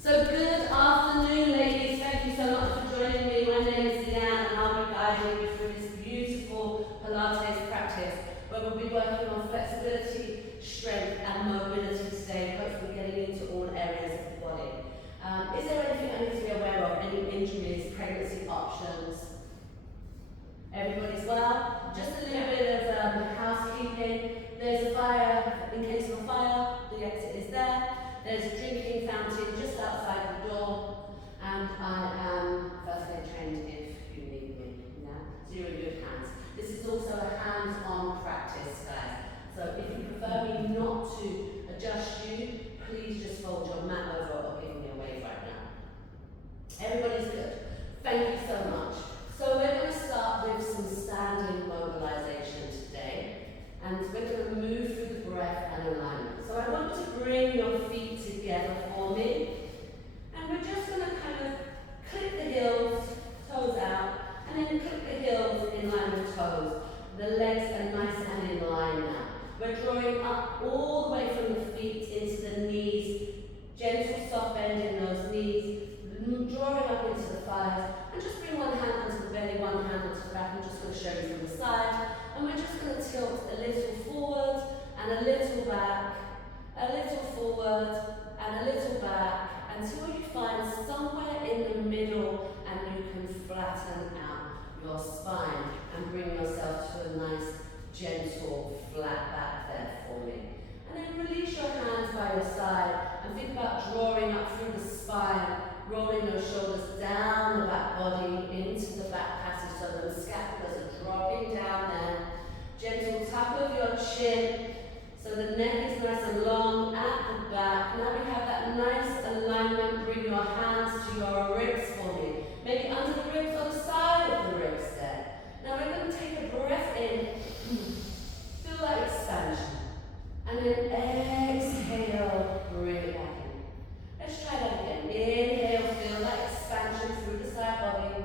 So good afternoon, ladies. Thank you so much for joining me. My name is Leanne and I'll be guiding you through this beautiful Pilates practice where we'll be working on flexibility, strength and mobility today, hopefully getting into all areas of the body. Is there anything I need to be aware of? Any injuries, pregnancy options? Everybody's well? Just a little bit of housekeeping. There's a fire, in case of a fire, the exit is there. There's a drinking fountain just outside the door, and I am first aid trained if you need me. Yeah? So you're in good hands. This is also a hands-on practice, guys. So if you prefer me not to adjust you, please just fold your mat over or give me a wave right now. Everybody's good. Thank you so much. So we're going to start with some standing mobilization today, and we're going to move through the breath and alignment. So I want you to bring your feet together for me, and we're just going to kind of click the heels, toes out, and then click the heels in line with toes. The legs are nice and in line now. We're drawing up all the way from the feet into the knees, gentle soft bend in those knees, drawing up into the thighs, and just bring one hand onto the belly, one hand onto the back. I'm just going to show you from the side, and we're just going to tilt a little forward and a little back, a little forward and a little back, until you find somewhere in the middle and you can flatten out your spine and bring yourself to a nice, gentle, flat back there for me. And then release your hands by your side and think about drawing up through the spine, rolling those shoulders down the back body into the back passage so the scapulas are dropping down there. Gentle tap of your chin so the neck is nice and long at the back. Now we have that nice alignment. Bring your hands to your ribs for me. Maybe under the ribs or the side of the ribs there. Now we're going to take a breath in. Feel that expansion. And then exhale, bring it back in. Let's try that again. Inhale, feel that expansion through the side body,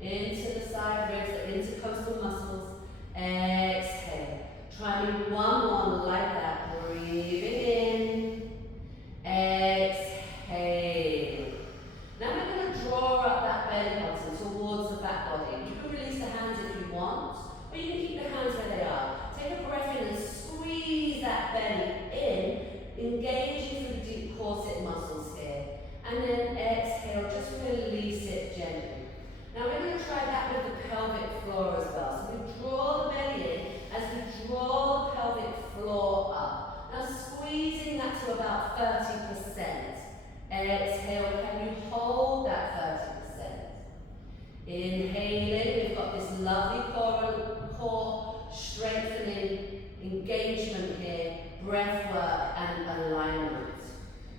into the side ribs, the intercostal muscles. Exhale. Try me one more like that. Breathing in. Exhale. Now we're going to draw up that belly button towards the back body. You can release the hands if you want, or you can keep the hands where they are. Take a breath in and squeeze that belly in, engaging through the deep corset muscles here. And then exhale, just release it gently. Now we're going to try that with the pelvic floor as well. So we draw the belly in as we draw the pelvic floor up. Now squeezing that to about 30%. Exhale, can you hold that 30%? Inhaling, we've got this lovely core strengthening engagement here, breath work and alignment.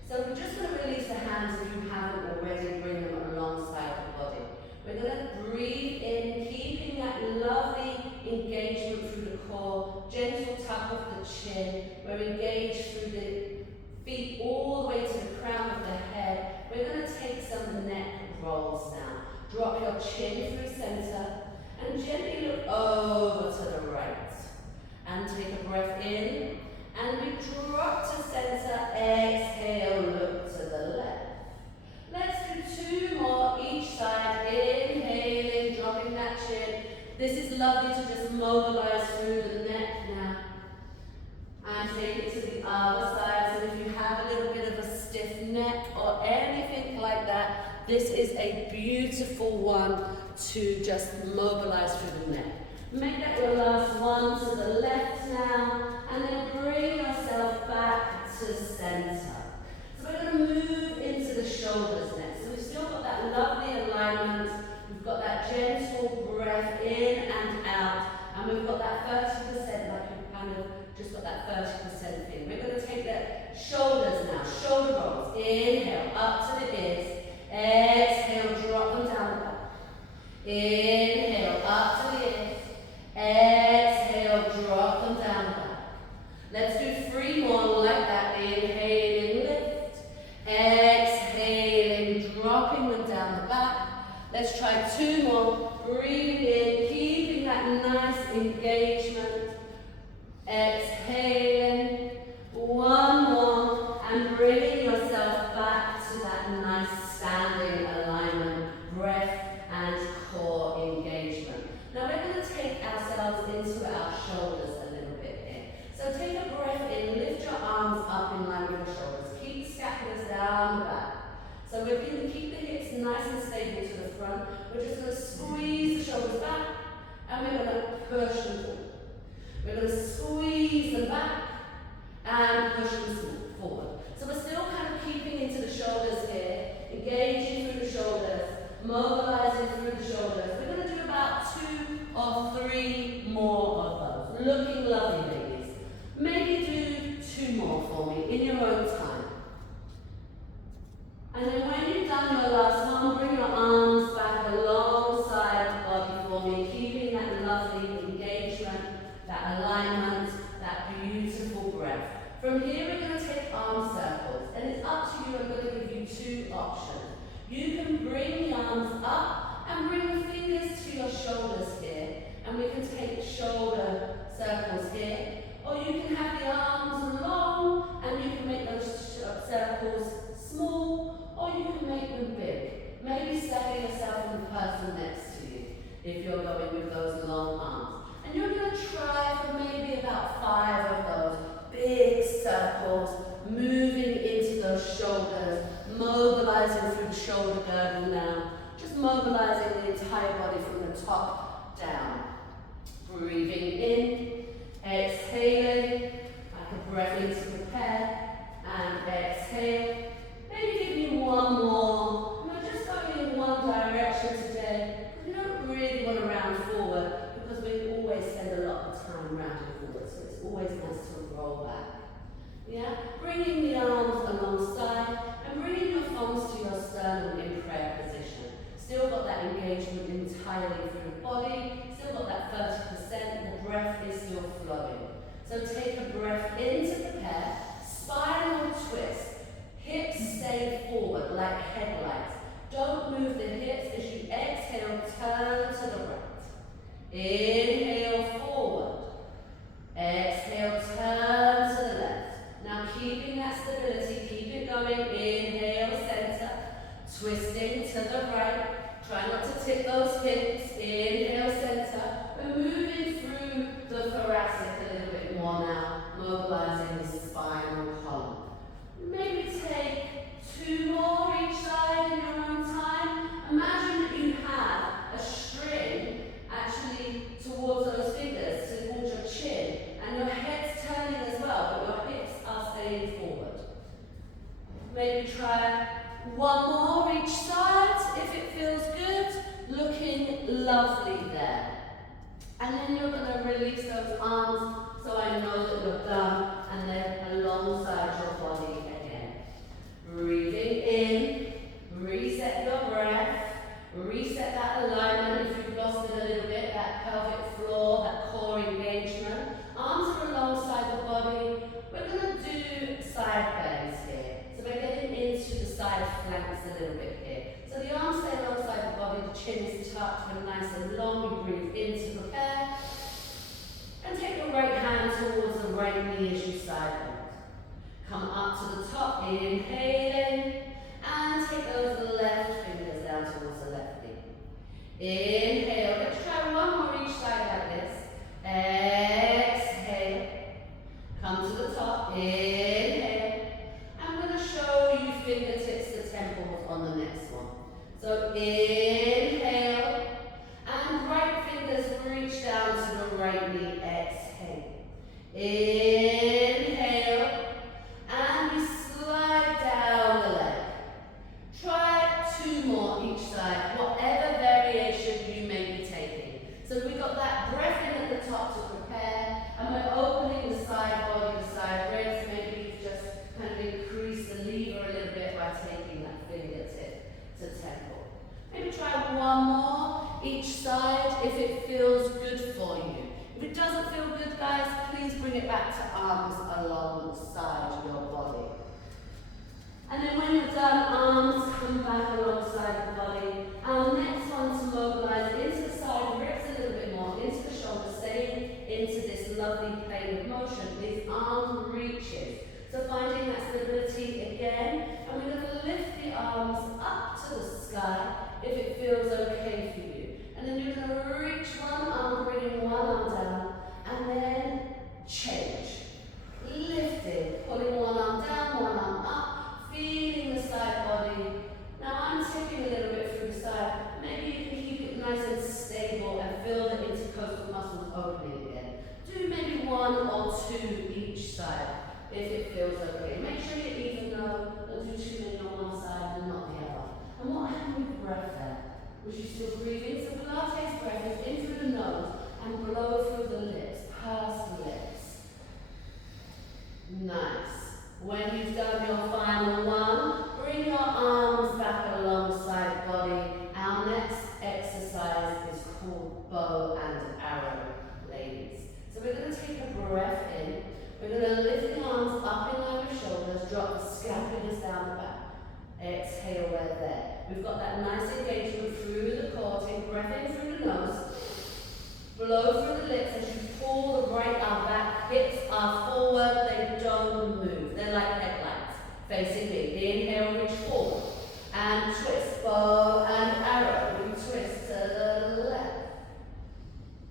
So we're just going to release the hands if you haven't already, bring them alongside the body. We're going to breathe in, keeping that lovely engagement through the core, gentle tap of the chin. We're engaged through the feet all the way to the crown of the head. We're going to take some neck rolls now. Drop your chin through center and gently look over to the right. And take a breath in, and we drop to center. Exhale, look to the left. Let's do two more each side. Inhaling, dropping that chin. This is lovely to just mobilize through the neck now. And take it to the other side. So if you have a little bit of a stiff neck or anything like that, this is a beautiful one to just mobilize through the neck. Make that your last one to the left now, and then bring yourself back to center. So we're going to move into the shoulders next. So we've still got that lovely alignment, we've got that gentle breath in and out, and we've got that 30%, like we've kind of just got that 30% thing. We're going to take the shoulders now, shoulder rolls. Inhale, up to the ears. Exhale, drop them down the back. Inhale, up to the ears. Exhale, drop them down the back. Let's do 3 more like that. Inhaling, lift. Exhaling, dropping them down the back. Let's try 2 more. Breathing in, keeping that nice engagement. Exhaling. 1 more. And bringing yourself back to that nice around the back. So we're going to keep the hips nice and stable to the front. We're just going to squeeze the shoulders back and we're going to push them forward. We're going to squeeze them back and push them forward. So we're still kind of keeping into the shoulders here, engaging through the shoulders, mobilizing through the shoulders. We're going to do about 2 or 3 more of those. Looking lovely, ladies. Maybe do 2 more for me in your own time. And then when you've done your last one, bring your arms back alongside the body for me, keeping that lovely engagement, that alignment, that beautiful breath. From here we're going to take arm circles, and it's up to you. I'm going to give you 2 options. You can bring the arms up and bring the fingers to your shoulders here, and we can take shoulder circles here, or you can have the arms long and you can make those circles small, or you can make them big. Maybe setting yourself in the person next to you if you're going with those long arms. And you're going to try for maybe about 5 of those big circles, moving into those shoulders, mobilizing through the shoulder girdle now, just mobilizing the entire body from the top down. Breathing in, exhaling, like a breath in to prepare, and exhale. Maybe give me 1 more. We're just going in one direction today, because we don't really want to round forward, because we always spend a lot of time rounding forward, so it's always nice to roll back. Yeah? Bringing the arms alongside and bringing your thumbs to your sternum in prayer position. Still got that engagement entirely through the body, still got that 30%, the breath is still flowing. So take a breath in to prepare, spinal twist, hips stay forward like headlights. Don't move the hips. As you exhale, turn to the right. Inhale forward. Exhale, turn to the left. Now keeping that stability, keep it going. Inhale, center. Twisting to the right. Try not to tip those hips. Inhale, center. We're moving through the thoracic a little bit more now, mobilizing the spinal column. Maybe take 2 more each side in your own time. Imagine that you have a string actually towards those fingers, towards your chin, and your head's turning as well, but your hips are staying forward. Maybe try 1 more each side if it feels good. Looking lovely there. And then you're going to release those arms so I know that you're done, and then alongside your body again. Breathing in, reset your breath, reset that alignment if you've lost it a little bit, that pelvic floor, that core engagement. Arms are alongside the body. We're going to do side bends here. So we're getting into the side flanks a little bit here. So the arms stay alongside the body, the chin is tucked, we're nice and long. We breathe in to prepare. And take your right hand towards the right knee as you side bend. Come up to the top, inhaling, and take those left fingers down towards the left knee. Inhale, let's try 1 more each side like this. Exhale, come to the top, inhale. I'm going to show you fingertips to temples on the next one. So inhale, and right fingers reach down to the right knee, exhale. Inhale, and we slide down the leg. Try 2 more each side, whatever variation you may be taking. So we've got that breath in at the top to prepare, and we're opening the side body, the side ribs. Maybe you've just kind of increased the lever a little bit by taking that fingertip to temple. Maybe try 1 more each side if it feels good for you. If it doesn't feel good, guys, please bring it back to arms alongside your body. And then when you're done, arms come back alongside the body. Our next one to mobilize into the side ribs a little bit more, into the shoulder, staying into this lovely plane of motion is arm reaches. So finding that stability again, and we're going to lift the arms up to the sky if it feels okay for you. And then you're going to reach 1 arm, bringing 1 arm down, and then change. Lifting, pulling 1 arm down, 1 arm up, feeling the side We've got that nice engagement through the core. Take breath in through the nose. Blow through the lips as you pull the right arm back. Hips are forward, they don't move. They're like headlights facing me. Inhale, reach forward. And twist, bow and arrow. We twist to the left.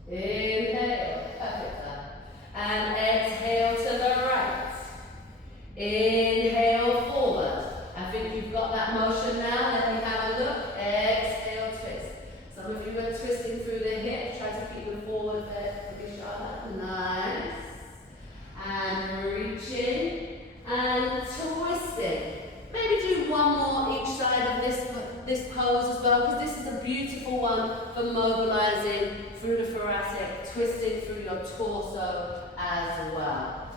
Inhale, perfect. And exhale to the right. Inhale, forward. I think you've got that motion now. Let me have a look. Exhale, twist. Some of you are twisting through the hip. Try to keep them forward there. Nice. And reaching and twisting. Maybe do one more each side of this pose as well, because this is a beautiful one for mobilizing through the thoracic, twisting through your torso as well.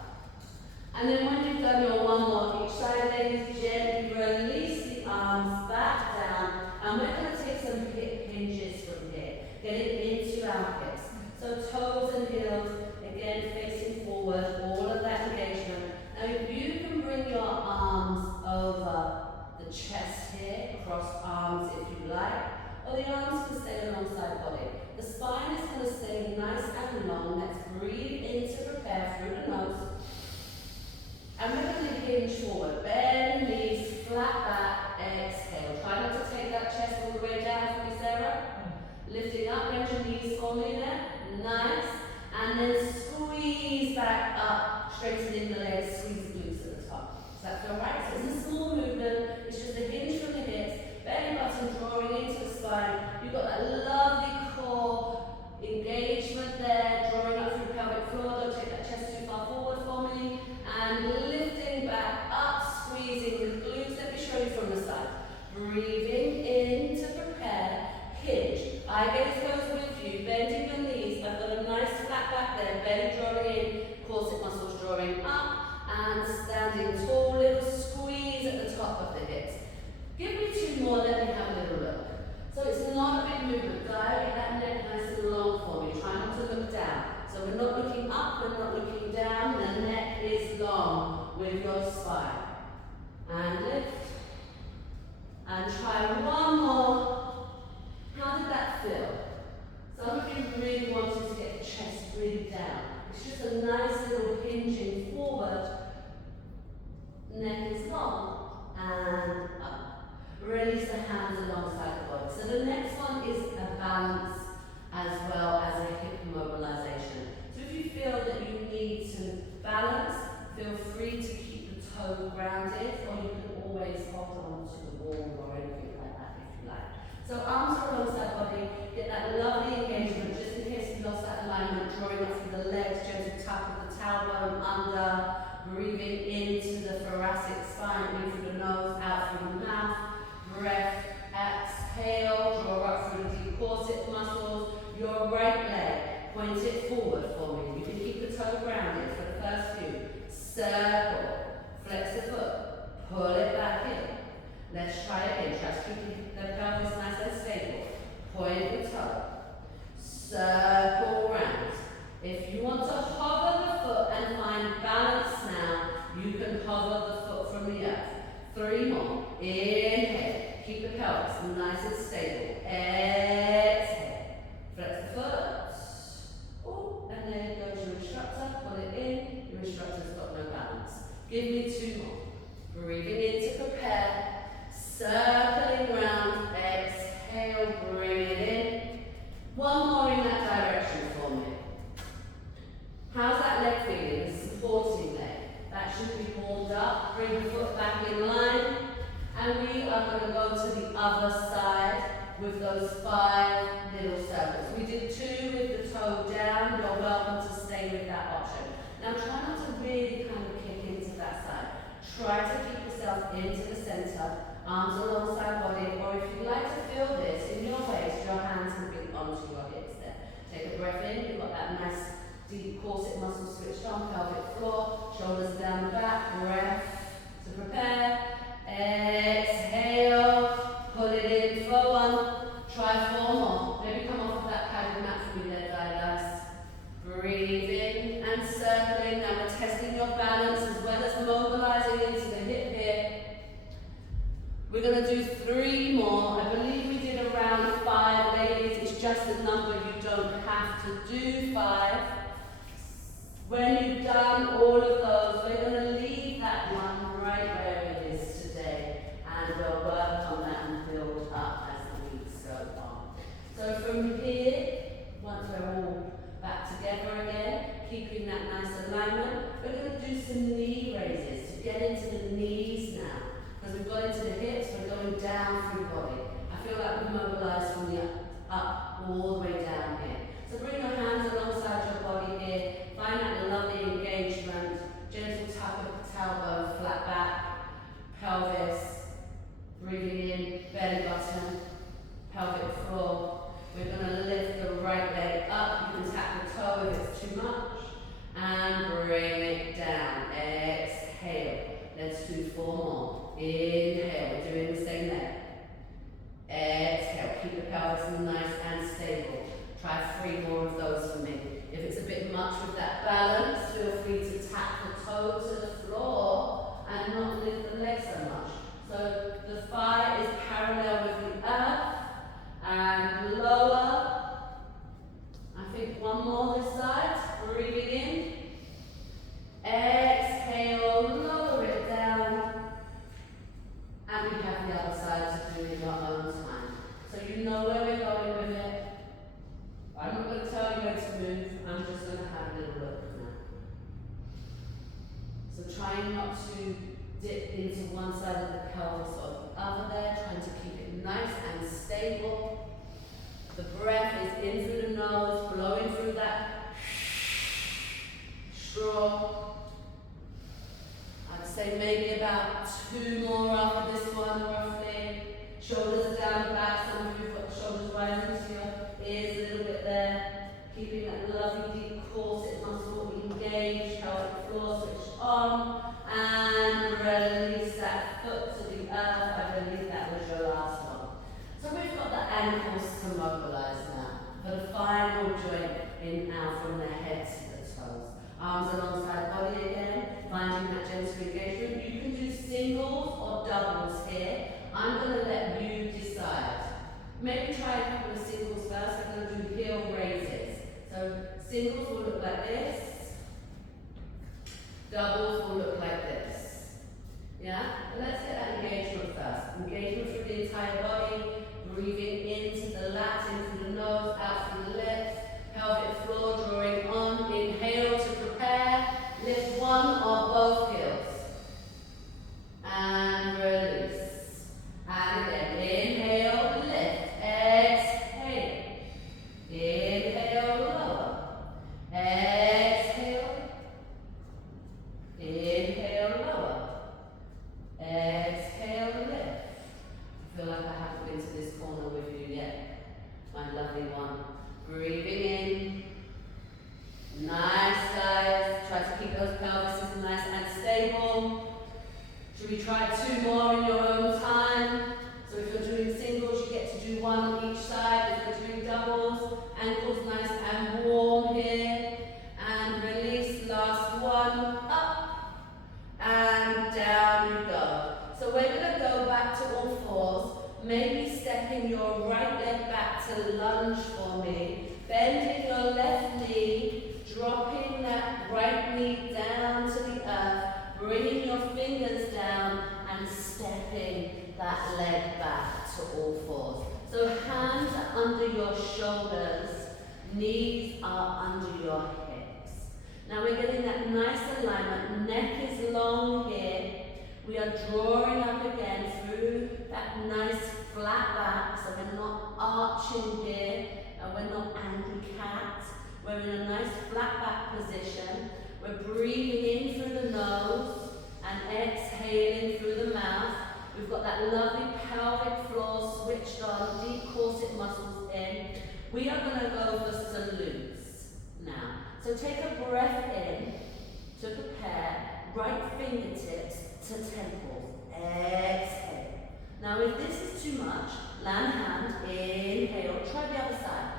And then when you've done your one more each side, ladies, gently release the arms back down, and we're going to take some hip hinges from here, getting into our hips. So toes and heels, again facing forward, all of that engagement. Now you can bring your arms over the chest here, cross arms if you like, or the arms can stay alongside body. The spine is going to stay nice and long. Let's breathe in to prepare through the nose. And we're going to hinge forward. Bend knees, flat back, exhale. Try not to take that chest all the way down for me, Sarah. Lifting up, bend your knees for me there. Nice. And then squeeze back up, straightening the legs, squeeze the glutes at the top. Does that feel right? So it's a small movement. It's just a hinge from the hips, belly button drawing into the spine. You've got that lovely core engagement there, drawing up through pelvic floor. Don't take that chest too far forward for me. And lifting back up, squeezing the glutes. Let me show you from the side. Breathing in to prepare. Hinge. Eye gaze goes with you. Bending your knees. I've got a nice flat back there. Belly drawing in. Corset muscles drawing up. And standing tall. Little squeeze at the top of the hips. Give me two more. Let me have a little look. So it's not a big movement. Dive that neck nice and long for me. Try not to look down. So we're not looking up, we're not looking down. The neck is long with your spine. And lift. And try one more. How did that feel? Some of you really wanted to get the chest really down. It's just a nice little hinging forward. Neck is long. And up. Release the hands alongside the body. So the next one is a balance as well as a hip mobilization. So if you feel that you need to balance, feel free to keep the toe grounded, or you can always hold on to the wall or anything like that if you like. So arms are alongside body, get that lovely engagement, just in case you lost that alignment, drawing up through the legs, gentle tap of the tailbone under, breathing into the thoracic spine, in through the nose, out through the mouth, breath, exhale, draw up through the deep corset muscles, your right leg, point it forward for me. You can keep the toe grounded for the first few. Circle, flex the foot, pull it back in. Let's try again. Try to keep the pelvis nice and stable. Point the toe. Circle round. If you want to hover the foot and find balance now, you can hover the foot from the earth. 3 more. Inhale. Keep the pelvis nice and stable. Exhale. Flex the foot. Oh, and then go to your instructor. Pull it in. Your instructor's got no balance. Give me 2 more. Breathing in to prepare. Circling round, exhale, bring it in. 1 more in that direction for me. How's that leg feeling? The supporting leg. That should be warmed up. Bring the foot back in line. And we are going to go to the other side with those 5 little circles. We did 2 with the toe down. You're welcome to stay with that option. Now try not to really kind of kick into that side. Try to keep yourself into the center. Arms alongside body, or if you like to feel this in your waist, your hands can be onto your hips there. Take a breath in, you've got that nice deep corset muscle switched on, pelvic floor, shoulders down the back, breath to prepare. Exhale, pull it in for 1, try 4 more. Maybe come off of that padded mat for me there, guys. Breathing and circling. Now we're testing your balance as well as mobilizing into the hip here. We're going to do 3 more. I believe we did around 5, ladies. It's just a number. You don't have to do 5. When you've done all of those, we're going to leave that one right where it is today. And we'll work on that and build up as the weeks go on. So from here, once we're all back together again, keeping that nice alignment, we're going to do some knee raises to get into the knees now. Because we've got into the hips, we're going down through the body. I feel like we mobilise from the up all the way down here. So bring your hands alongside your body here. Find that lovely engagement. Gentle tap of the tailbone, flat back, pelvis. Breathing in, belly button, pelvic floor. We're going to lift the right leg up. You can tap the toe if it's too much. And bring it down. Exhale. Let's do 4 more. Inhale. We're doing the same leg. Exhale. Keep the pelvis nice and stable. Try 3 more of those for me. If it's a bit much with that balance, feel free to tap the toe to the floor and not lift the leg so much. So the thigh is parallel with the earth and lower. I think 1 more this side. Breathing in. Exhale, lower it down. And we have the other side to do in your own time. So you know where we're going with it. I'm not going to tell you where to move. I'm just going to have a little look now. So trying not to dip into one side of the pelvis or the other there, trying to keep it nice and stable. The breath is in through the nose, blowing through that straw. I'd say maybe about 2 more after this one, roughly. Shoulders down the back, some of you have got the shoulders rising to your ears a little bit there. Keeping that lovely deep corset muscle engaged, pelvic floor switched on. And release that foot to the earth. I believe that was your last one. So we've got the ankles to mobilize now for the final joint in now from the head to the toes. Arms alongside body again, finding that gentle engagement. You can do singles or doubles here. I'm going to let you decide. Maybe try a couple of singles first. We're going to do heel raises. So singles will look like this. Doubles will look like this. Yeah? But let's get that engagement first. Engagement through the entire body. Breathing into the lats, into the nose, out through the lips. Pelvic floor drawing on. Inhale to prepare. Lift one or both heels. And release. And again. Inhale, lift. Exhale. Inhale, lower. Exhale. Inhale, lower. Exhale, lift. I feel like I haven't been to this corner with you yet. My lovely one. Breathing in. Nice, guys. Try to keep those pelvises nice and stable. Should we try 2 more in your own time? So if you're doing singles, you get to do 1 on each side. If you're doing doubles, ankles nice and warm here. And release. Last one. Up. And down you go. So we're going to go back to all 4s. Maybe stepping your right leg back to lunge for me. Bending your left knee. Dropping that right knee down to the earth. Bringing your fingers down and stepping that leg back to all 4s. So hands are under your shoulders. Knees are under your hips. Now we're getting that nice alignment. Neck is long here. We are drawing up again through that nice flat back, so we're not arching here, and we're not angry cat. We're in a nice flat back position. We're breathing in through the nose and exhaling through the mouth. We've got that lovely pelvic floor switched on, deep corset muscles in. We are going to go for salutes now. So take a breath in to prepare, right fingertips to temples. Exhale. Now if this is too much, land hand, inhale, try the other side.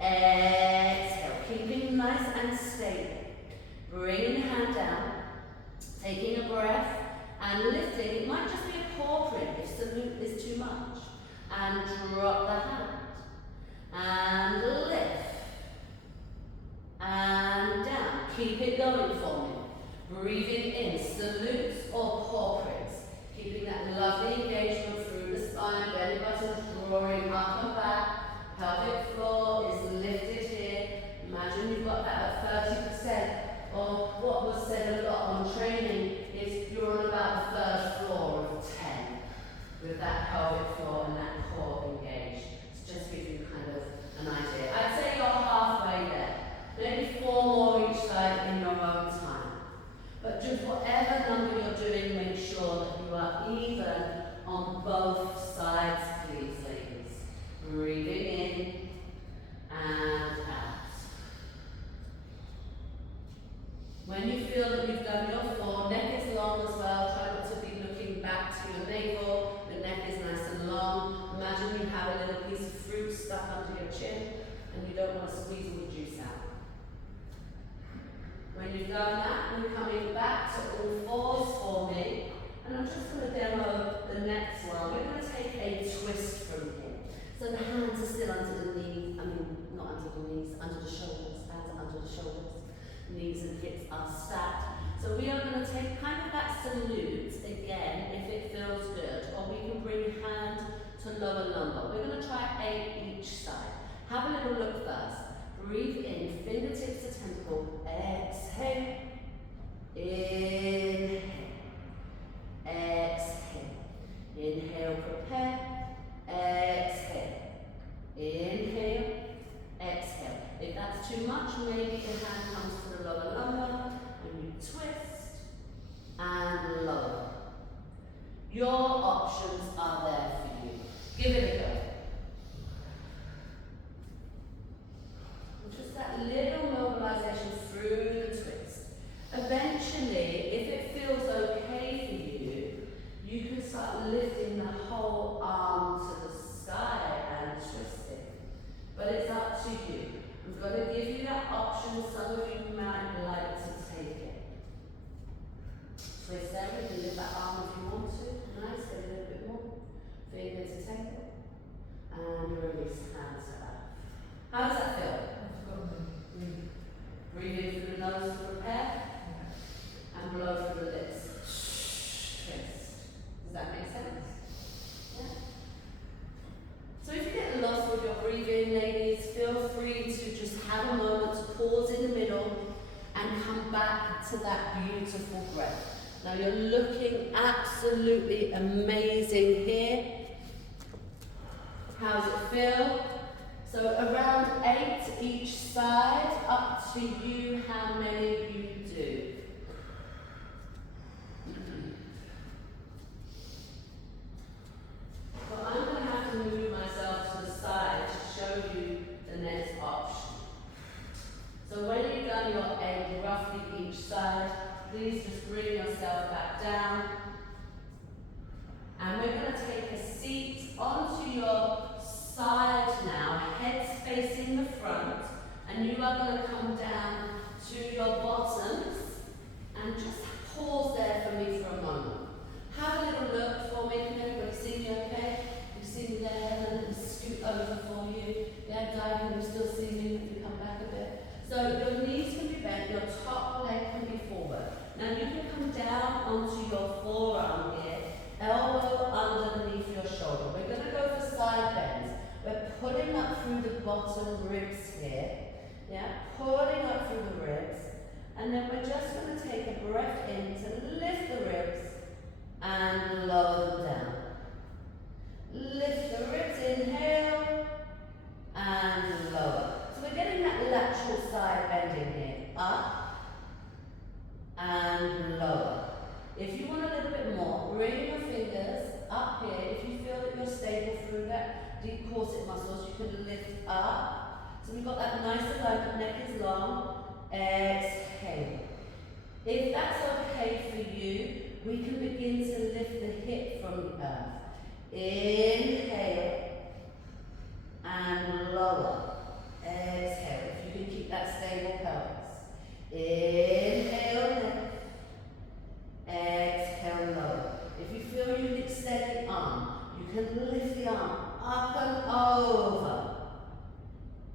Exhale, keeping nice and stable. Bringing the hand down, taking a breath and lifting. It might just be a paw print if salute is too much. And drop the hand. And lift. And down. Keep it going for me. Breathing in, salutes or paw prints. Keeping that lovely engagement through the spine, belly button drawing up and back. Pelvic floor is lifted here. Imagine you've got that at 30%. Or what was said a lot on training is you're on about the third floor of 10 with that pelvic floor and that core engaged. So just give you kind of an idea. I'd say you're halfway there. Maybe 4 more each side in your own time. But just whatever number you're doing, make sure that you are even on both sides, please, ladies. Breathing in and out. When you feel that you've done your 4, neck is long as well. Try not to be looking back to your navel. The neck is nice and long. Imagine you have a little piece of fruit stuck under your chin and you don't want to squeeze all the juice out. When you've done that, you're coming back to all 4s for me. And I'm just going to demo the next one. We're going to take a twist from here. So the hands are still under the knees, not under the knees, under the shoulders, hands are under the shoulders. Knees and hips are stacked. So we are going to take kind of that salute again, if it feels good, or we can bring hand to lower lumbar. We're going to try 8 each side. Have a little look first. Breathe in, fingertips to temple. Exhale. Inhale. Exhale. Inhale, prepare. Exhale. Inhale. Exhale. If that's too much, maybe the hand comes to the lower lumbar and you twist and lower. Your options are there for you. Give it a go. Just that little mobilization through the twist. Eventually, if it feels okay for you, you can start lifting the whole arm to the sky and twisting. But it's up to you. I'm going to give you that option. Some of you might like to take it. Twist there. You can lift that arm if you want to. Nice. Get a little bit more. Finger to temple. And release hands up. How does that feel? Breathe in through the nose to prepare, and blow through the lips. Twist. Does that make sense? Yeah? So if you get lost with your breathing, ladies, feel free to just have a moment to pause in the middle and come back to that beautiful breath. Now you're looking absolutely amazing here. How does it feel? So around 8 each side, up to you how many you do. Well, I'm going to have to move myself to the side to show you the next option. So when you've done your 8 roughly each side, please just bring yourself back down. And we're going to take a seat onto your side now, head facing the front, and you are going to come down to your bottoms and just pause there for me for a moment. Have a little look for me. Can everybody see me okay? You see me there? And let me scoot over for you. Yeah, Diane, can you still see me if you come back a bit? So your knees can be bent, your top leg can be forward. Now you can come down onto your forearm here, elbow underneath your shoulder. We're going to go for side bends. We're pulling up through the bottom ribs here. Yeah, pulling up through the ribs. And then we're just going to take a breath in to lift the ribs and lower them down. Lift the ribs, inhale, and lower. So we're getting that lateral side bending here. Up and lower. If you want a little bit more, bring your fingers up here. If you feel that you're stable through that deep corset muscles, you can lift up. So we've got that nice alignment, neck is long. Exhale. If that's okay for you, we can begin to lift the hip from the earth. Inhale and lower. Exhale. If you can keep that stable pelvis. Inhale, lift. Exhale, lower. If you feel you need steady arm, you can lift the arm up and over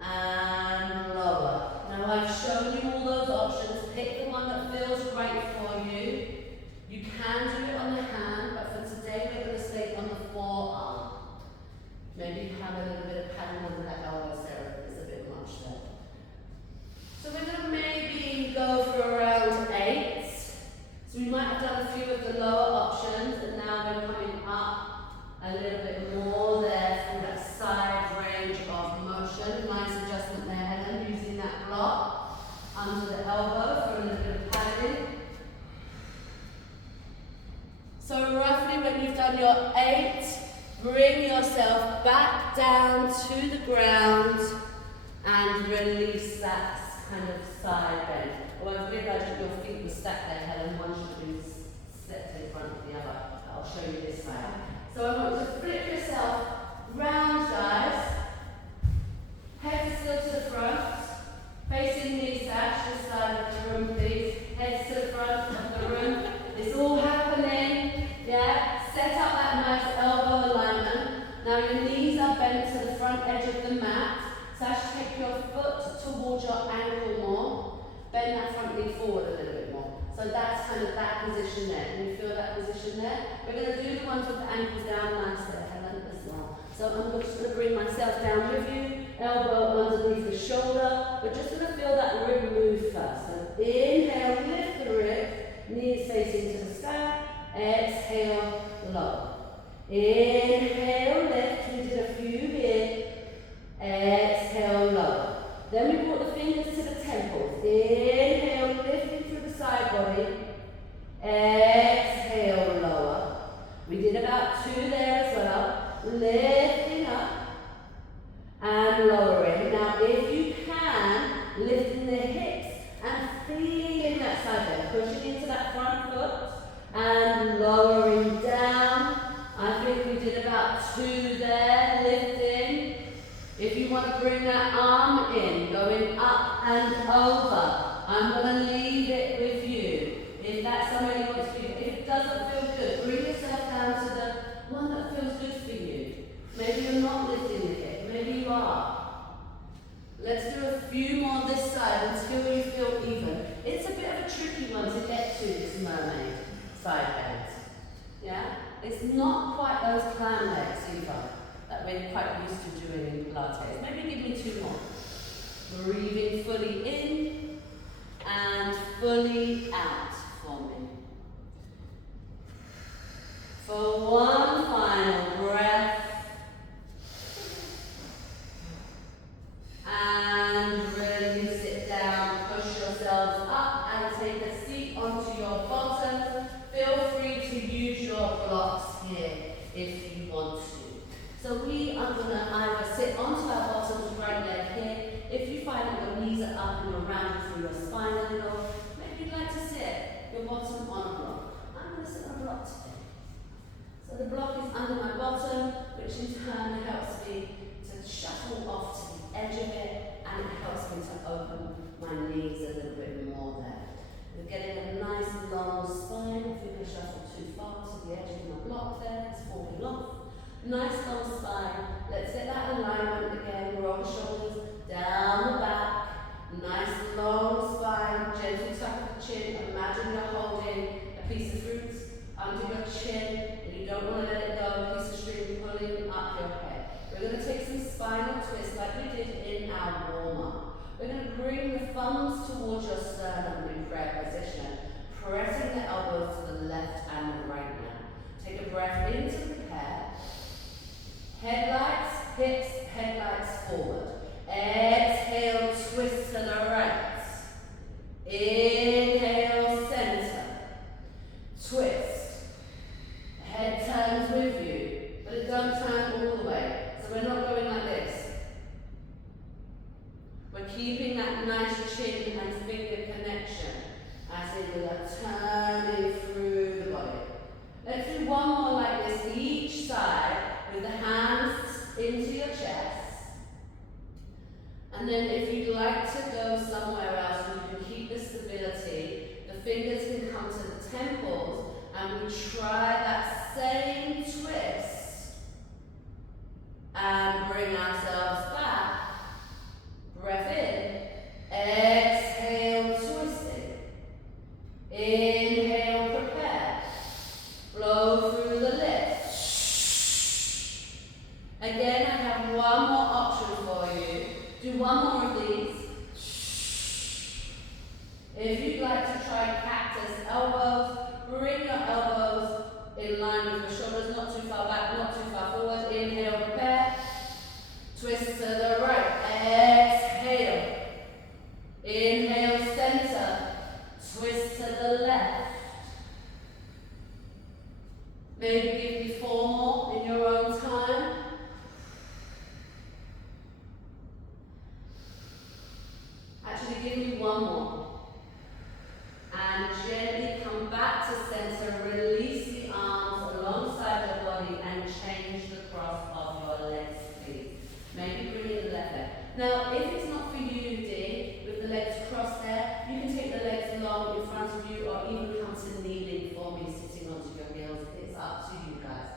and lower. Now I've shown you all those options. Pick the one that feels right for you. You can do it on the hand, but for today we're going to stay on the forearm. Maybe have a little bit of padding under that elbow, Sarah, if it's a bit much there. So we're going to maybe go for around 8. So we might have done a few of the lower options, and now we're coming up a little bit more there from that side range of motion. Nice adjustment there, Helen, using that block under the elbow for a little bit of padding. So roughly when you've done your 8, bring yourself back down to the ground and release that kind of side bend. Well, I've realised that your feet were stacked there, Helen. One should have been stepped in front of the other. I'll show you this side. So I want you to flip yourself round, guys. Head still to the front. Facing the sash, this side of the room, please. Head to the front of the room. It's all happening. Yeah? Set up that nice elbow alignment. Now your knees are bent to the front edge of the mat. Sash, take your foot towards your ankle more. Bend that front knee forward a little bit more. So that's kind of that position there. Can you feel that position there? We're going to do the ones with the ankles down nice there, Helen, as well. So I'm just going to bring myself down with you. Elbow underneath the shoulder. We're just going to feel that rib move first. So inhale, lift the rib. Knees facing to the sky. Exhale, lower. Inhale, lift. We did a few here. Exhale, lower. Then we brought the fingers to the temples. Inhale, lifting through the side body. Exhale, lower. We did about 2 there as well. Lifting up and lowering. Now, if you can, lifting the hips and feeling that side bend. Pushing into that front foot and lowering down. I think we did about 2 there, lifting. If you want to bring that arm in, going up and over, I'm going to leave it with you. If that's somewhere you want to be, if it doesn't feel good, bring yourself down to the one that feels good for you. Maybe you're not lifting the hip, maybe you are. Let's do a few more this side until you feel even. It's a bit of a tricky one to get to, this mermaid side bend. Yeah? It's not quite those clown legs either that we're quite used to doing in Pilates. Maybe give me 2 more. Breathing fully in and fully out for me. For one final breath. And release it down. Push yourselves up and take a seat onto your bottom. Feel free to use your blocks here if you want to. So we are going to either sit onto our bottoms, right leg here. If you find that your knees are up and you're rounding through your spine a little, maybe you'd like to sit your bottom on a block. I'm going to sit on a block today. So the block is under my bottom, which in turn helps me to shuffle off to the edge of it, and it helps me to open my knees a little bit more there. We're getting a nice long spine. I think I shuffled too far to the edge of my block there. It's falling off. Nice long spine. Let's get that alignment again. Roll the shoulders down the back. Nice long spine. Gentle tuck of the chin. Imagine you're holding a piece of fruit under your chin and you don't want to let it go. A piece of string pulling up your head. We're going to take some spinal twists like we did in our warm-up. We're going to bring the thumbs towards your sternum in prayer position, pressing the elbows to the left and the right now. Take a breath in to prepare. Headlights, hips, headlights forward. Exhale, twist to the right. Inhale, center. Twist. Head turns with you, but it doesn't turn all the way. So we're not going like this. We're keeping that nice chin and finger connection as in we are turning through the body. Let's do one more like this, each side, with the hands into your chest. change the cross of your legs, please. Maybe bring in the left leg. Now, if it's not for you, Dee, with the legs crossed there, you can take the legs long in front of you or even come to kneeling for me, sitting onto your heels. It's up to you guys.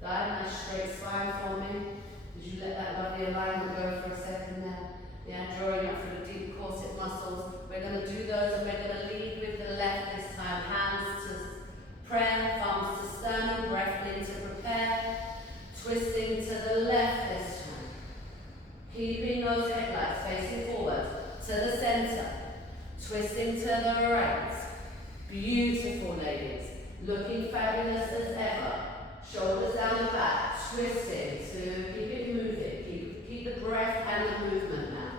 Guide my straight spine for me. Did you let that lovely alignment go for a second there? Yeah, drawing up through the deep corset muscles. We're going to do those and we're going to lead with the left this time. Hands to prayer, thumbs to sternum, breath in to prepare. Twisting to the left this time. Keeping those headlights facing forward to the center. Twisting to the right. Beautiful, ladies. Looking fabulous as ever. Shoulders down the back. Twisting to keep it moving. Keep the breath and the movement now.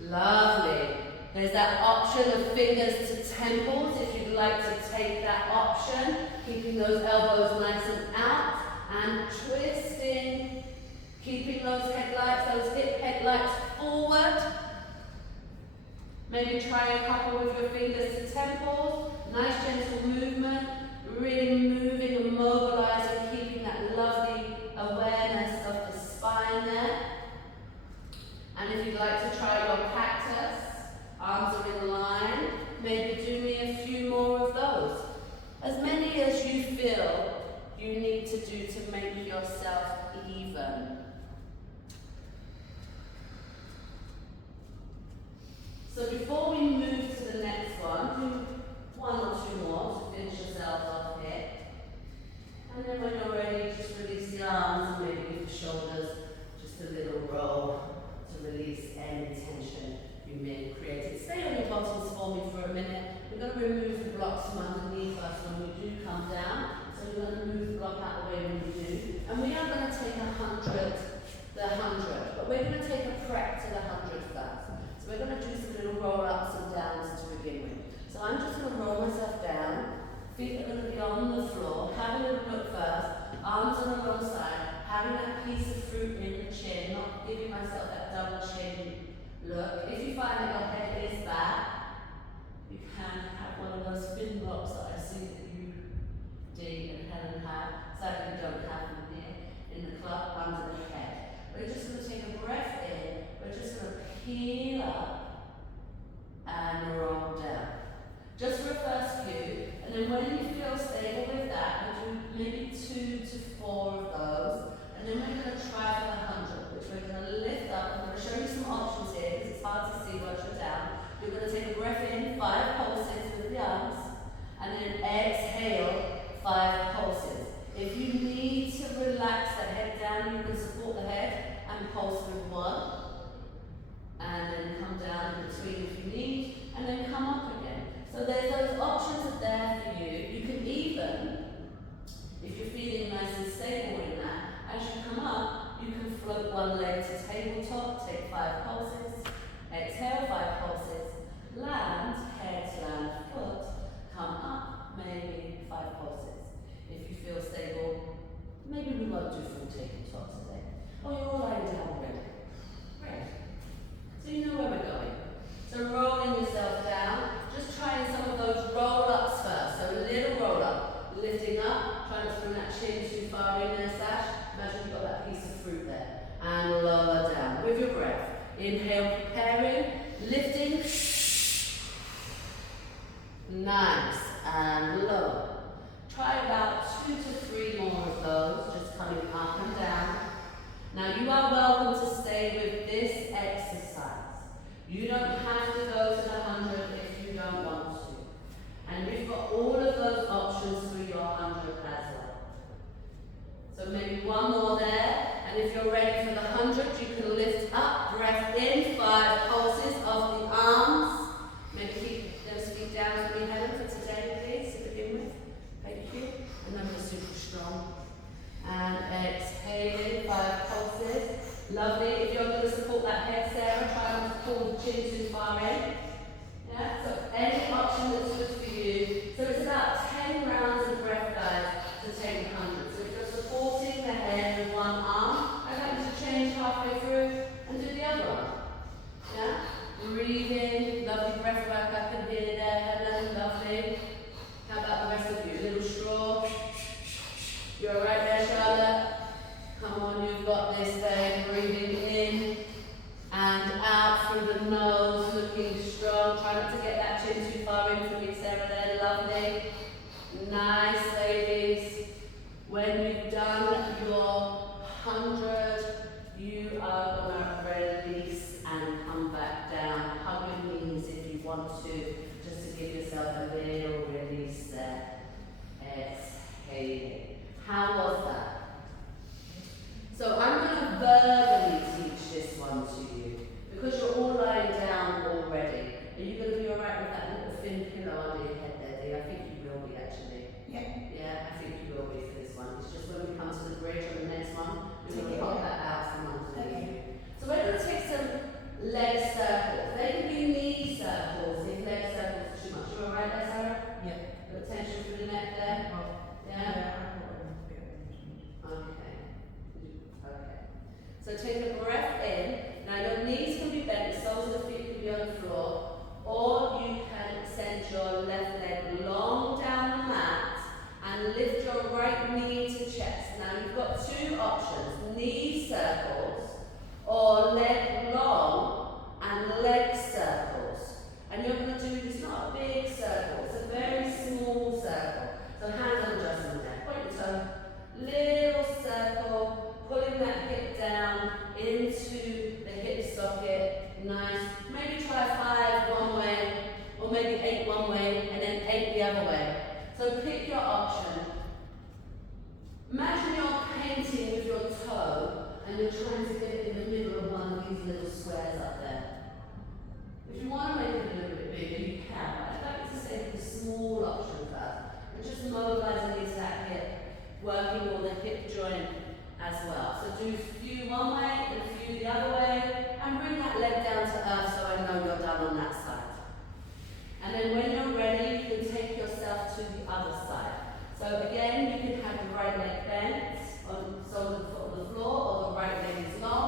Lovely. There's that option of fingers to temples if you'd like to take that option. Keeping those elbows nice and out. And twisting, keeping those headlights, those hip headlights forward. Maybe try a couple with your fingers to temples. Nice gentle movement, really moving and mobilizing, keeping that lovely awareness of the spine there. And if you'd like to try your cactus, arms are in line, maybe do me a few more of those. As many as you feel you need to do to make yourself even. So before we move to the next one, do one or two more to finish yourselves off here. And then when you're ready, just release the arms and maybe give the shoulders just a little roll to release any tension you may have created. Stay on your bottoms for me for a minute. We're going to remove the blocks from underneath us when we do come down. So we're going to move the block out the way when we do. And we are going to take 100, the 100. But we're going to take a prep to the 100 first. So we're going to do some little roll-ups and downs to begin with. So I'm just going to roll myself down. Feet are going to be on the floor. Have a little look first. Arms on the wrong side. Having that piece of fruit in the chin. Not giving myself that double chin look. If you find that your head is back, you can have one of those fin blocks that I see that you, Dee and Helen have. Sadly, we don't have them here in the club under the head. We're just going to take a breath in. We're just going to peel up and roll down. Just for a first few. And then when you feel stable with that, we'll do maybe 2 to 4 of those. And then we're going to try for the 100, which we're going to lift up. I'm going to show you some options here because it's hard to see once you're down. You're going to take a breath in, 5 pulses with the arms, and then exhale, 5 pulses. If you need to relax the head down, you can support the head and pulse with 1. And then come down in between if you need, and then come up again. So there's those options are there for you. You can even, if you're feeling nice and stable in that, as you come up, you can float one leg to tabletop, take 5 pulses, exhale 5 pulses, land, head, land, foot, come up, maybe 5 pulses. If you feel stable, maybe we won't do full tabletop today. Oh, you're all lying down already. Great. So you know where we're going. So rolling yourself down, just trying some of those roll-ups first. So a little roll-up, lifting up, trying not to bring that chin too far in there, Sash. Imagine you've got that piece of fruit there. And lower down with your breath. Inhale, preparing, lifting. Nice, and low. Try about 2 to 3 more of those, just coming up and down. Now you are welcome to stay with this exercise. You don't have to go to the 100 if you don't want to. And we've got all of those options for your 100 as well. So maybe one more there, and if you're ready for the 100, you can lift up, breath in, 5 pulses of the arms. Maybe keep those feet down for me, Helen, for today, please, to begin with. Thank you. And then we're super strong. And exhaling, 5 pulses. Lovely. If you're going to support that head, Sarah, try not to pull the chin too far. When you've done your 100, you are going to release and come back down. Hug your knees if you want to, just to give yourself a little release there. Exhaling. How was that? So I'm going to verbally teach this one to you, because you're all lying down already. Are you going to be alright with that little thin pillow under your head there, dear? I think you will be, actually. Yeah. Yeah, I think you will be for this one. It's just when we come to the bridge on the next one, we're going to pop that out from underneath you. So we're going to take some leg circles. They can be knee circles if leg circles are too much. You alright there, Sarah? Yeah. Got tension through the neck there? Yeah? Okay. So take a breath in. Now your knees can be bent, the soles of the feet can be on the floor, or you can send your left leg long down the mat and lift your right knee to chest. Now you've got two options, knee circles or leg long and leg circles. And you're going to do, it's not a big circle, it's a very small circle. So hands on just on there, point your toe, little circle, pulling that hip down into the hip socket, nice. Maybe try 5 one way, or maybe 8 one way, and then 8 the other way. So pick your option. Imagine you're painting with your toe, and you're trying to get it in the middle of one of these little squares up there. If you want to make it a little bit bigger, you can. I'd like to say the small option first. And just mobilizing into that hip, working all the hip joint as well. So do a few one way and a few the other way, and bring that leg down to earth so I know you're done on that side. And then when you're ready, you can take yourself to the other side. So again, you can have the right leg bent on the sole of the foot on the floor, or the right leg is long.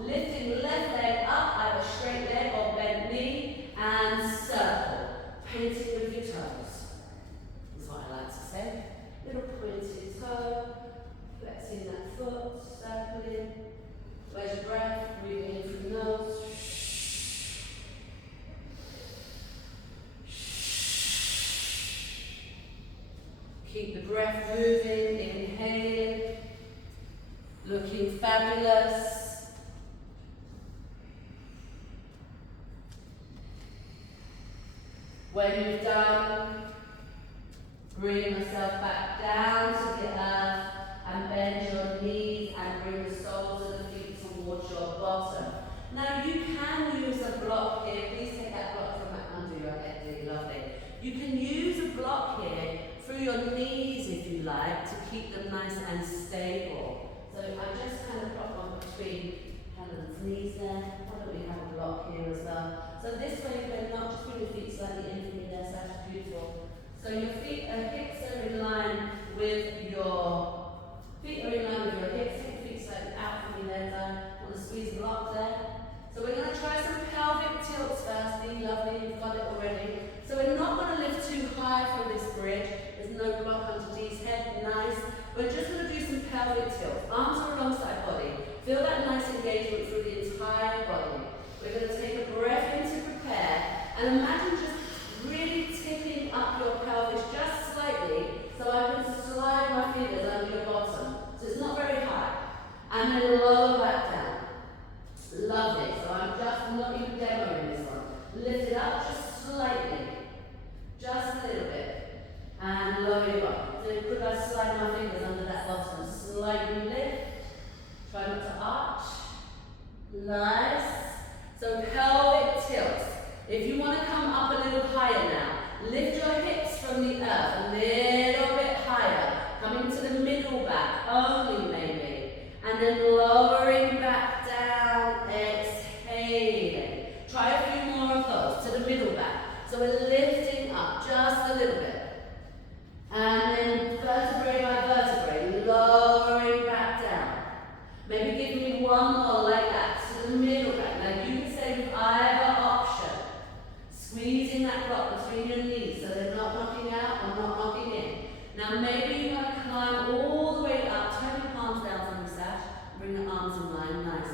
Lifting the left leg up, either straight leg or bent knee, and circle. Painting with your toes. That's what I like to say. Little pointed toe, flexing that foot, circling. Where's your breath? Breathing in through the nose. Keep the breath moving, inhaling, looking fabulous. When you've done, bring yourself back down to the earth and bend your knees and bring the soles of the feet towards your bottom. Now you can use a block here. Please take that block from under your head, dear, lovely. You can use a block here through your knees if you like to keep them nice and stable. So I just kind of prop one between Helen's knees there. Why don't we have a block here as well? So this way you can not just bring your feet slightly in from there, so that's beautiful. So your feet, hips are in line with your feet are in line with your hips. Take your feet slightly out from your legs. I want to squeeze a lot there. So we're going to try some pelvic tilts first. Be lovely, you've got it already. So we're not going to lift too high from this bridge. There's no block under Dee's head. Nice. We're just going to do some pelvic tilts. Arms are alongside body. Feel that nice engagement through the entire body. We're going to take a breath in to prepare, and imagine just really tipping up your pelvis just slightly so I can slide my fingers under your bottom. So it's not very high. And then lower back down. Lovely. So I'm just not even demoing this one. Lift it up just slightly. Just a little bit. And lower your body. So could I slide my fingers under that bottom? Slightly lift. Try not to arch. Nice. So pelvic tilts. If you want to come up a little higher now, lift your hips from the earth a little bit higher, coming to the middle back only maybe, and then lowering back down, exhaling. Try a few more of those to the middle back. So we're lifting up just a little bit, and then vertebrae by vertebrae, lowering back down. Maybe give me one more like that to the middle back. Now you can say with either option, squeezing that block between your knees so they're not knocking out or not knocking in. Now maybe you're going to climb all the way up, turn your palms down from the sash, bring the arms in line, nice.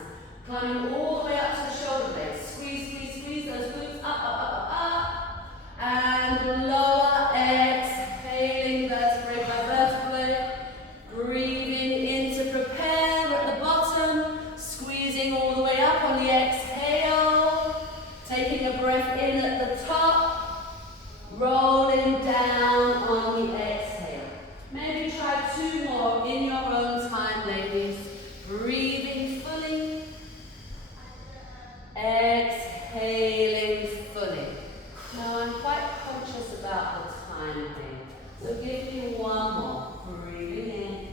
Climbing all the way up to the shoulder blades. Squeeze, squeeze, squeeze those glutes up, up, up, up, up. And lower, exhaling vertebrae by vertebrae. Breathing in to prepare at the bottom, squeezing all the way up on the exhale, taking a breath in at the top, rolling down on the exhale. Maybe try 2 more in your own time, ladies. Breathing fully, exhaling fully. Now I'm quite conscious about the time thing, so give me 1 more. Breathing in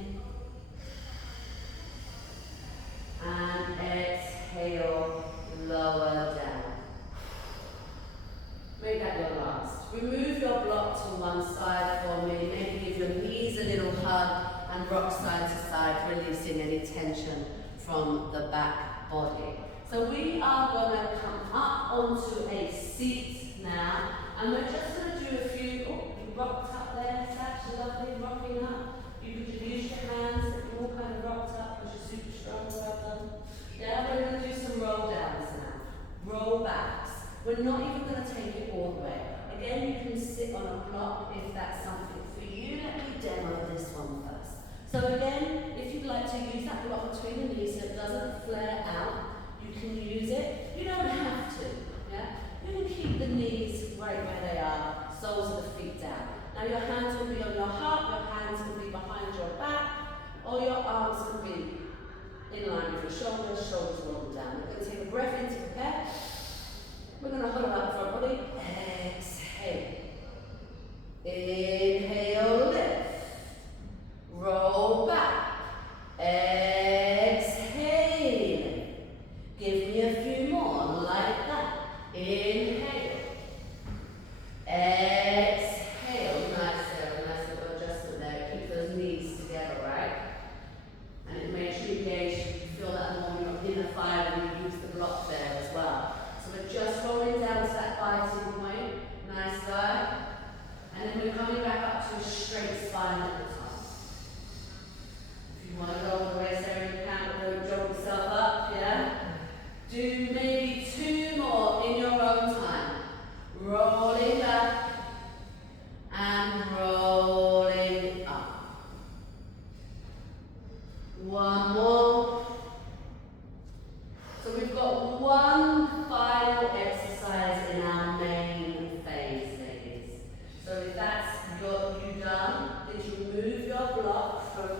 and exhale, lower down. Make that your last. Remove your block to one side for me. Maybe give your knees a little hug and rock side to side, releasing any tension from the back body. So we are going to come up onto a seat now, and we're just going to do a few, oh, you rocked up there, Sash, lovely, rocking up. You could use your hands, you're all kind of rocked up because you're super strong, well done. Yeah, we're going to do some roll downs now. Roll backs. We're not even going to take it all the way. Again, you can sit on a block if that's something for you. Let me demo this one first. So again, if you'd like to use that block between the knees so it doesn't flare out, you can use it. You don't have to. Yeah? You can keep the knees right where they are, soles of the feet down. Now your hands will be on your heart, your hands will be behind your back, or your arms will be in line with your shoulders, shoulders roll down. We're going to take a breath in to prepare. We're going to hold up for our body. Exhale. Inhale, lift. Roll back. Exhale. Give me a few more, like that. Inhale. Exhale. Nice little adjustment there. Keep those knees together, right? And it makes you engage. Feel that more in your inner thigh when you use the block there as well. So we're just rolling down to that biting point. Nice guy. And then we're coming back up to a straight spine at the top. If you want to go all the way, Sarah, you can, but don't jump yourself up, yeah? Do maybe 2 more in your own time. Rolling back and rolling up. 1 more. So we've got 1 final exercise in our main phase, ladies. So if that's you done, then you move your block from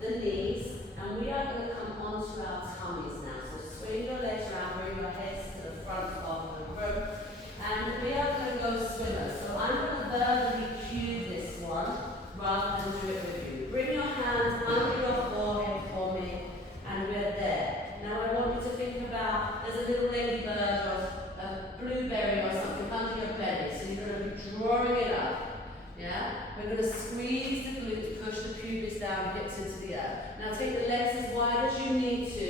the knees, and we are going to come onto our tummies now. So swing your legs around, bring your heads to the front of the room, and we are going to go swimmer. So I'm going to verbally cue this one rather than do it with you. Bring your hands under your forehead for me, and we're there. Now I want you to think about, there's a little ladybird or a blueberry or something under your belly, so you're going to be drawing it up. Yeah? We're going to squeeze the glutes, push the pubis down, hips into the earth. Now take the legs as wide as you need to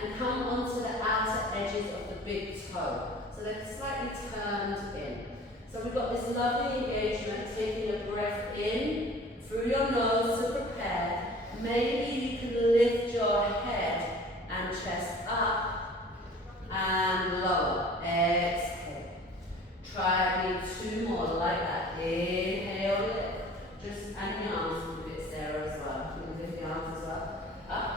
and come onto the outer edges of the big toe. So they're slightly turned in. So we've got this lovely engagement, taking a breath in through your nose to prepare. Maybe you can lift your head and chest up and lower. Exhale. Try me 2 more like that. Inhale, lift. Just, and the arms a bit, Sarah, as well. You can lift the arms as well. Up.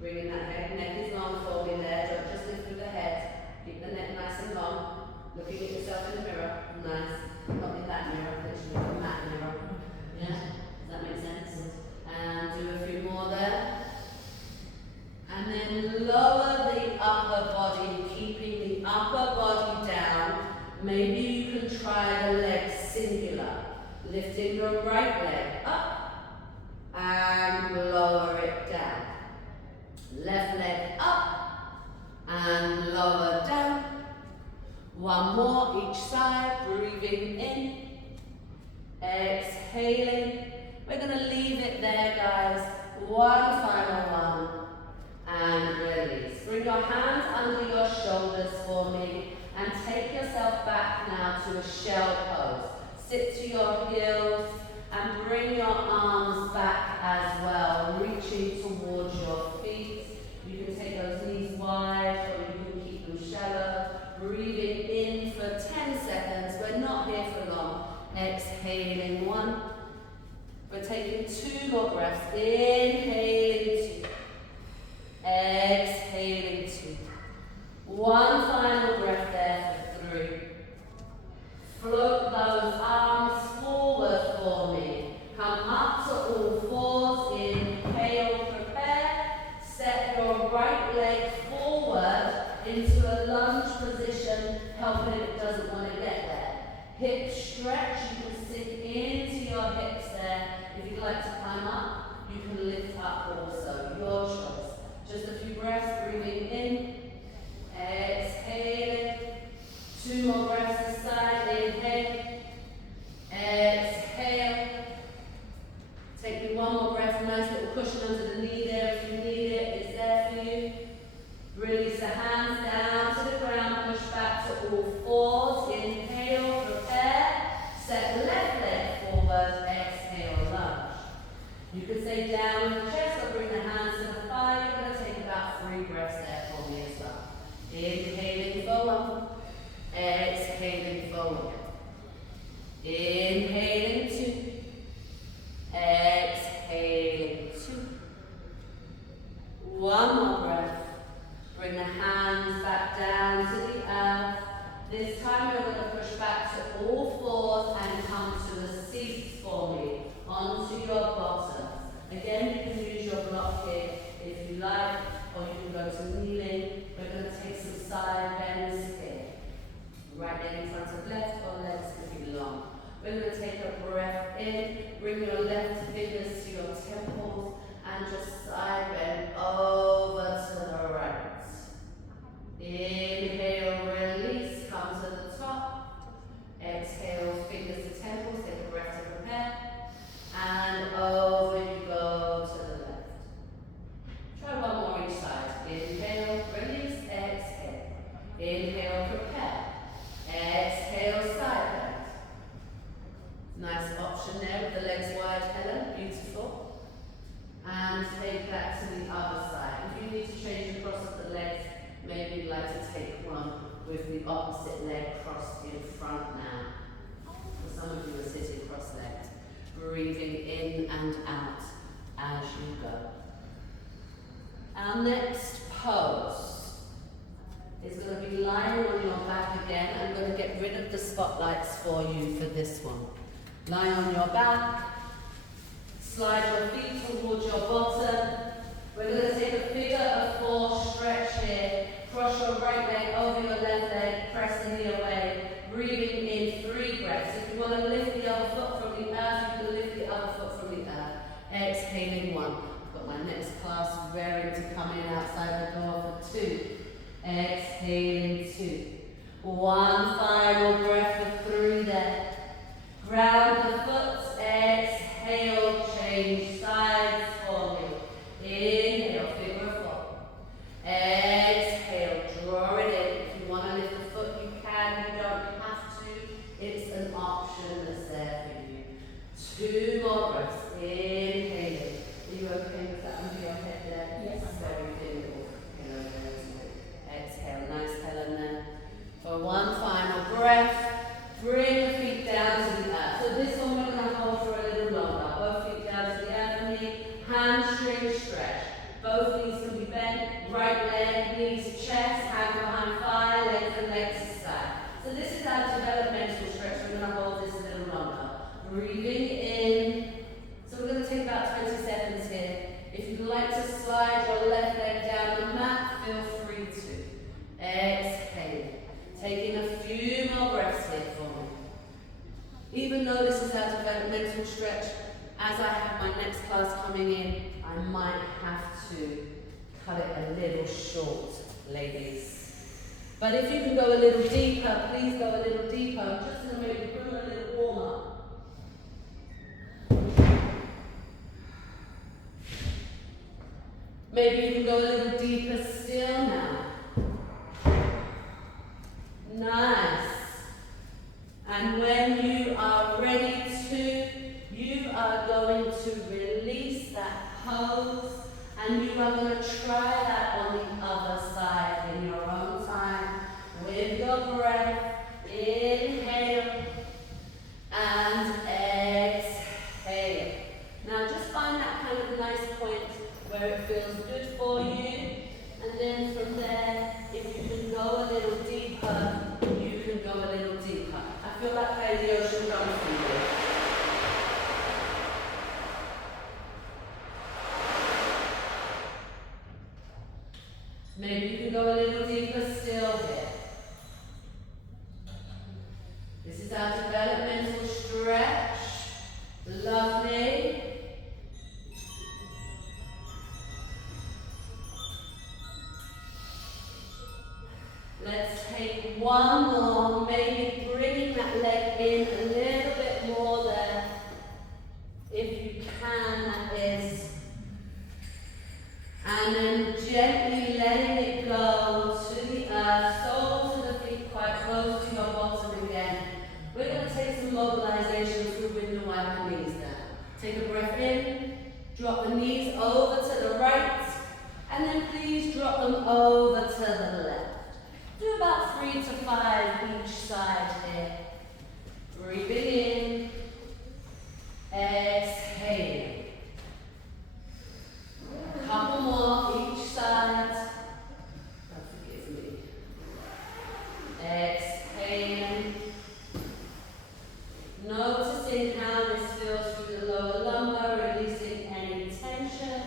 Bringing that head. Neck is long for me there. Don't just lift through the head. Keep the neck nice and long. Looking at yourself in the mirror. Nice. Not in that mirror, literally in that mirror. Yeah? Does that make sense? And do a few more there. And then lower the upper body, keeping the upper body down. Maybe you can try the leg singular. Lifting your right leg up and lower it down. Left leg up and lower down. 1 more each side, breathing in. Exhaling. We're going to leave it there, guys. 1 final one. And release. Bring your hands under your shoulders for me and take yourself back now to a shell pose. Sit to your heels and bring your arms back as well, reaching towards your feet. You can take those knees wide or you can keep them shallow. Breathing in for 10 seconds. We're not here for long. Exhaling 1. We're taking 2 more breaths. Inhaling 2. Exhaling 2. One final breath there for 3. Float those arms forward for me. Come up to all fours. Inhale, prepare. Step your right leg forward into a lunge position, helping if it doesn't want to get there. Hip stretch, you can sink into your hips there. If you'd like to climb up, you can lift up also, your choice. Just a few breaths, breathing in, exhaling. 2 more breaths this side, inhale, exhale. Take me 1 more breath, nice little cushion under the knee there if you need it, it's there for you. Release the hands down to the ground, push back to all fours, inhale, prepare, step left leg forward, exhale, lunge. You can stay down in the chest or bring the hands to the thigh. You're going to take about 3 breaths there for me as well. Inhaling forward, exhaling forward. Inhaling 2, exhaling 2. 1 more breath. Bring the hands back down to the earth. This time you're going to push back to all fours and come to a seat for me, onto your bottom. Again, you can use your block here if you like, or you can go to kneeling. We're going to take some side bends here. Right leg in front of left, or legs can be long. We're going to take a breath in, bring your left fingers to your temples, and just side bend over to the right. Inhale, release, come to the top. Exhale, fingers to temples, take a breath to prepare. And over you go to the left. Try 1 more each side. Inhale, release, exhale. Inhale, prepare. Exhale, side bend. Nice option there with the legs wide, Helen. Beautiful. And take that to the other side. If you need to change the cross of the legs, maybe you'd like to take one with the opposite leg crossed in front now. For some of you are sitting cross-legged. Breathing in and out as you go. Our next pose is going to be lying on your back again. I'm going to get rid of the spotlights for you for this one. Lie on your back. Slide your feet towards your bottom. We're going to take a figure of 4 stretch here. Cross your right leg over your left leg, press the knee away. Breathing in 3 breaths. If you want to lift the other foot from the earth, you can lift the other foot from the earth. Exhaling 1. I've got my next class raring to come in outside the door for 2. Exhaling 2. 1 final breath for 3 there. Ground the foot, exhale, change sides for me. Inhale, figure of 4. Exhale, draw it in. If you want to lift the foot, you can. You don't have to. It's an option that's there for you. 2 more breaths. Inhaling. Are you okay with that under your head there? Yes. Very good. Exhale. Nice, Helen there. For 1 final breath, bring the feet down to the earth. So this one we're going to hold for a little longer. Both feet down to the earth for me. Hamstring stretch. Both knees can be bent. Right leg, knee to chest, hand behind thigh, legs and legs to side. So this is our developmental stretch. We're going to hold this a little longer. Breathing in. So we're going to take about 20 seconds here. If you'd like to slide your left leg down the mat, feel free to. Exhale. Taking a few more breaths here for me. Even though this is our developmental stretch, as I have my next class coming in, I might have to cut it a little short, ladies. But if you can go a little deeper, please go a little deeper. I'm just going to maybe bring a little warm up. Maybe you can go a little deeper still now. Nice. And when you are ready to, you are going to release that pose, and you are going to try that on the other side in your own time with your breath. Inhale and exhale. where it feels good for you. And then from there, if you can go a little deeper, you can go a little deeper. I feel like there's the ocean going for you. Maybe you can go a little deeper still here. This is our developmental stretch. Lovely. Let's take one more, maybe bringing that leg in a little bit more there. If you can, that is. And then gently letting it go to the earth, soles of the feet quite close to your bottom again. We're going to take some mobilization through window wipe the knees down. Take a breath in, drop the knees over to the right, and then please drop them over to the left. Do about 3 to 5 each side here. Breathing in, exhaling. Couple more each side. Oh, forgive me. Exhaling. Noticing how this feels through the lower lumbar, releasing any tension.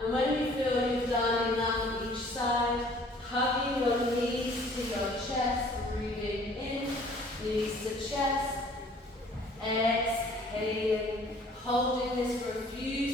And when you feel you've done enough each side, hugging your knees to your chest, breathing in, knees to chest, exhaling, holding this for a few